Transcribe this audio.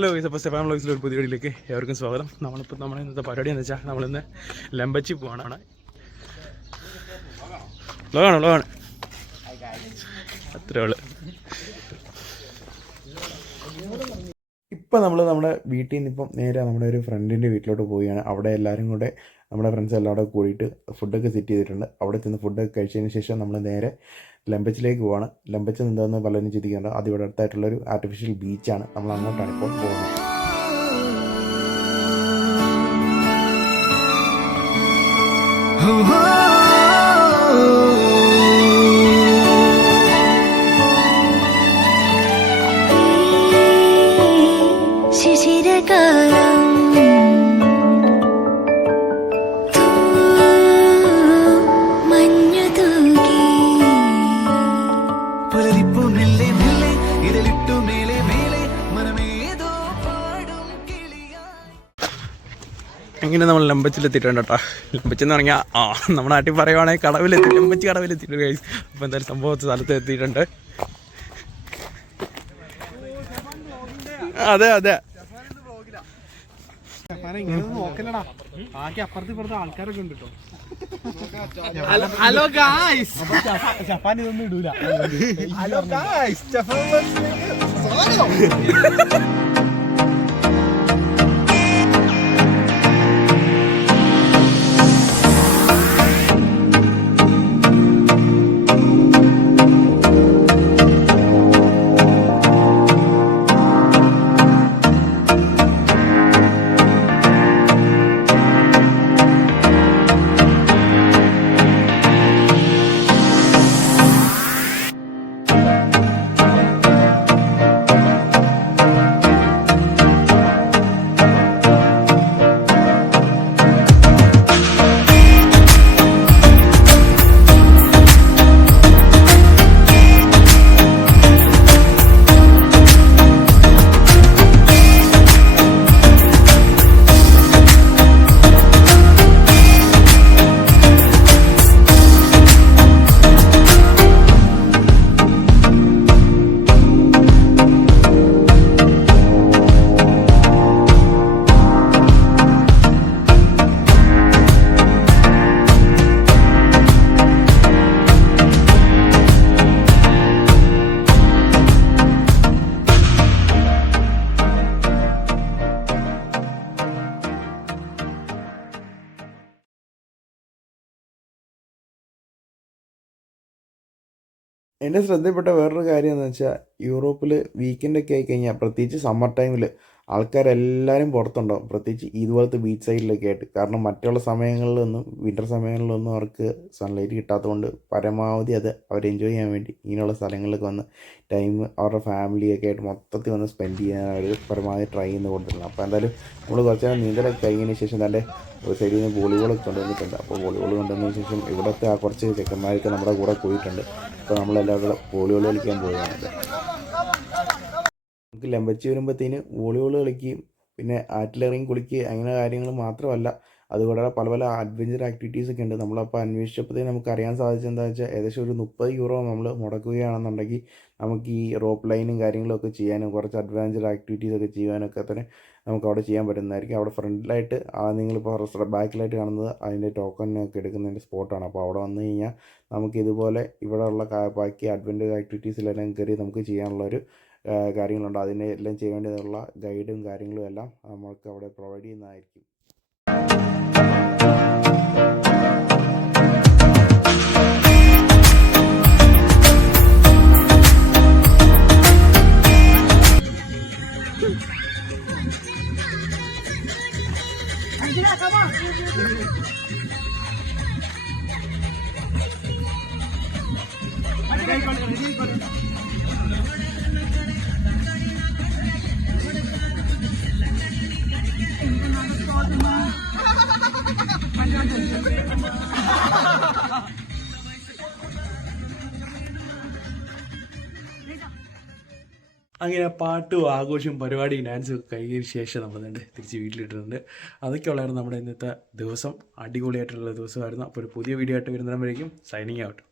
Hello ഇപ്പോൾ Stefan വ്ളോഗ്സിലെ ഒരു പുതിയ വീഡിയോയിലേക്ക് ഏവർക്കും സ്വാഗതം. നമ്മുടെ ഇന്നത്തെ പരിപാടി എന്ന് വെച്ചാൽ നമ്മളിന്ന് ലംബച്ചി പോവാണ്. വ്ളോഗാണ് അത്രേ ഉള്ളു. ഇപ്പം നമ്മൾ നമ്മുടെ വീട്ടിൽ നിന്ന് ഇപ്പം നേരെ നമ്മുടെ ഒരു ഫ്രണ്ടിൻ്റെ വീട്ടിലോട്ട് പോവുകയാണ്. അവിടെ എല്ലാവരും കൂടെ നമ്മുടെ ഫ്രണ്ട്സ് എല്ലാവരും കൂടിയിട്ട് ഫുഡൊക്കെ സെറ്റ് ചെയ്തിട്ടുണ്ട്. അവിടെ ചെന്ന് ഫുഡൊക്കെ കഴിച്ചതിന് ശേഷം നമ്മൾ നേരെ ലംബച്ചിലേക്ക് പോവാണ്. ലംബച്ച് എന്താണെന്ന് പലരും ചിന്തിക്കേണ്ട, അതിവിടെ അടുത്തായിട്ടുള്ളൊരു ആർട്ടിഫിഷ്യൽ ബീച്ചാണ്. നമ്മൾ അങ്ങോട്ടാണ് ഇപ്പോൾ പോകുന്നത്. അങ്ങനെ നമ്മൾ ലംബച്ചിലെത്തിയിട്ടുണ്ട് കേട്ടോ. ലംബച്ചെന്ന് പറഞ്ഞാൽ നമ്മുടെ നാട്ടിൽ പറയുവാണെങ്കിൽ കടവിലെത്തി, ലംബച്ചി കടവിലെത്തിയിട്ടുണ്ട് ഗൈസ്. അപ്പോൾ എന്തായാലും സംഭവത്തെ സ്ഥലത്ത് എത്തിയിട്ടുണ്ട്. അതെ അതെ ആൾക്കാരൊക്കെ ഉണ്ട് കേട്ടോ. ഹലോ ഗായ്സ്, ജപ്പാൻ ഇതൊന്നും ഇടൂല. ഹലോ ഗായ്സ്, എൻ്റെ ശ്രദ്ധയിൽപ്പെട്ട വേറൊരു കാര്യം എന്ന് വെച്ചാൽ, യൂറോപ്പിൽ വീക്കെൻഡൊക്കെ ആയിക്കഴിഞ്ഞാൽ, പ്രത്യേകിച്ച് സമ്മർ ടൈമിൽ ആൾക്കാരെല്ലാവരും പുറത്തുണ്ടാവും, പ്രത്യേകിച്ച് ഇതുപോലത്തെ ബീച്ച് സൈഡിലൊക്കെ ആയിട്ട്. കാരണം മറ്റുള്ള സമയങ്ങളിലൊന്നും, വിൻ്റർ സമയങ്ങളിലൊന്നും അവർക്ക് സൺലൈറ്റ് കിട്ടാത്തതുകൊണ്ട് പരമാവധി അത് അവർ എൻജോയ് ചെയ്യാൻ വേണ്ടി ഇങ്ങനെയുള്ള സ്ഥലങ്ങളിലൊക്കെ വന്ന് ടൈം അവരുടെ ഫാമിലിയൊക്കെ ആയിട്ട് മൊത്തത്തിൽ വന്ന് സ്പെൻഡ് ചെയ്യാൻ അവർ പരമാവധി ട്രൈ ചെയ്യുന്ന കൊണ്ടിരുന്നത്. അപ്പോൾ എന്തായാലും നമ്മൾ കുറച്ച് നേരം നീന്തലൊക്കെ കഴിഞ്ഞതിന് ശേഷം തൻ്റെ ഒരു സൈഡിൽ നിന്ന് വോളിബോളൊക്കെ കൊണ്ടുവന്നിട്ടുണ്ട്. അപ്പോൾ വോളിബോൾ കൊണ്ടുവന്നതിന് ശേഷം ഇവിടുത്തെ ആ കുറച്ച് ചെക്കന്മാരൊക്കെ നമ്മുടെ കൂടെ പോയിട്ടുണ്ട്. അപ്പോൾ നമ്മളെല്ലാവരും കൂടെ വോളിബോൾ കളിക്കാൻ പോവുകയാണത്. നമുക്ക് ലംബച്ചി വരുമ്പോഴത്തേന് വോളിബോൾ കളിക്കുകയും പിന്നെ ആറ്റിലിറങ്ങി കുളിക്കുക അങ്ങനെ കാര്യങ്ങൾ മാത്രമല്ല, അതുകൂടാതെ പല പല അഡ്വഞ്ചർ ആക്ടിവിറ്റീസൊക്കെ ഉണ്ട്. നമ്മളപ്പോൾ അന്വേഷിച്ചപ്പോഴത്തേന് നമുക്ക് അറിയാൻ സാധിച്ചത് എന്താ വെച്ചാൽ, ഏകദേശം ഒരു 30 യൂറോ നമ്മൾ മുടക്കുകയാണെന്നുണ്ടെങ്കിൽ നമുക്ക് ഈ റോപ്പ് ലൈനും കാര്യങ്ങളൊക്കെ ചെയ്യാനും കുറച്ച് അഡ്വഞ്ചർ ആക്ടിവിറ്റീസൊക്കെ ചെയ്യാനൊക്കെ തന്നെ നമുക്ക് അവിടെ ചെയ്യാൻ പറ്റുന്നതായിരിക്കും. അവിടെ ഫ്രണ്ടിലായിട്ട് നിങ്ങളിപ്പോൾ ബാക്കിലായിട്ട് കാണുന്നത് അതിൻ്റെ ടോക്കനൊക്കെ എടുക്കുന്നതിൻ്റെ സ്പോട്ടാണ്. അപ്പോൾ അവിടെ വന്നു കഴിഞ്ഞാൽ നമുക്ക് ഇതുപോലെ ഇവിടെയുള്ള ബാക്കി അഡ്വഞ്ചർ ആക്ടിവിറ്റീസിലെല്ലാം കയറി നമുക്ക് ചെയ്യാനുള്ളൊരു കാര്യങ്ങളുണ്ട്. അതിനെ എല്ലാം ചെയ്യാൻ വേണ്ടിയുള്ള ഗൈഡും കാര്യങ്ങളും എല്ലാം നമുക്ക് അവിടെ പ്രൊവൈഡ് ചെയ്യുന്നതായിരിക്കും. അങ്ങനെ പാട്ടും ആഘോഷവും പരിപാടിയും ഡാൻസും ഒക്കെ കഴിഞ്ഞതിന് ശേഷം നമ്മൾ തിരിച്ച് വീട്ടിലിട്ടിട്ടുണ്ട്. അതൊക്കെയുള്ളായിരുന്നു നമ്മുടെ ഇന്നത്തെ ദിവസം. അടിപൊളിയായിട്ടുള്ള ദിവസമായിരുന്നു. അപ്പോൾ ഒരു പുതിയ വീഡിയോ ആയിട്ട് വരുന്നതിനേക്കും സൈനിങ് ഔട്ട്.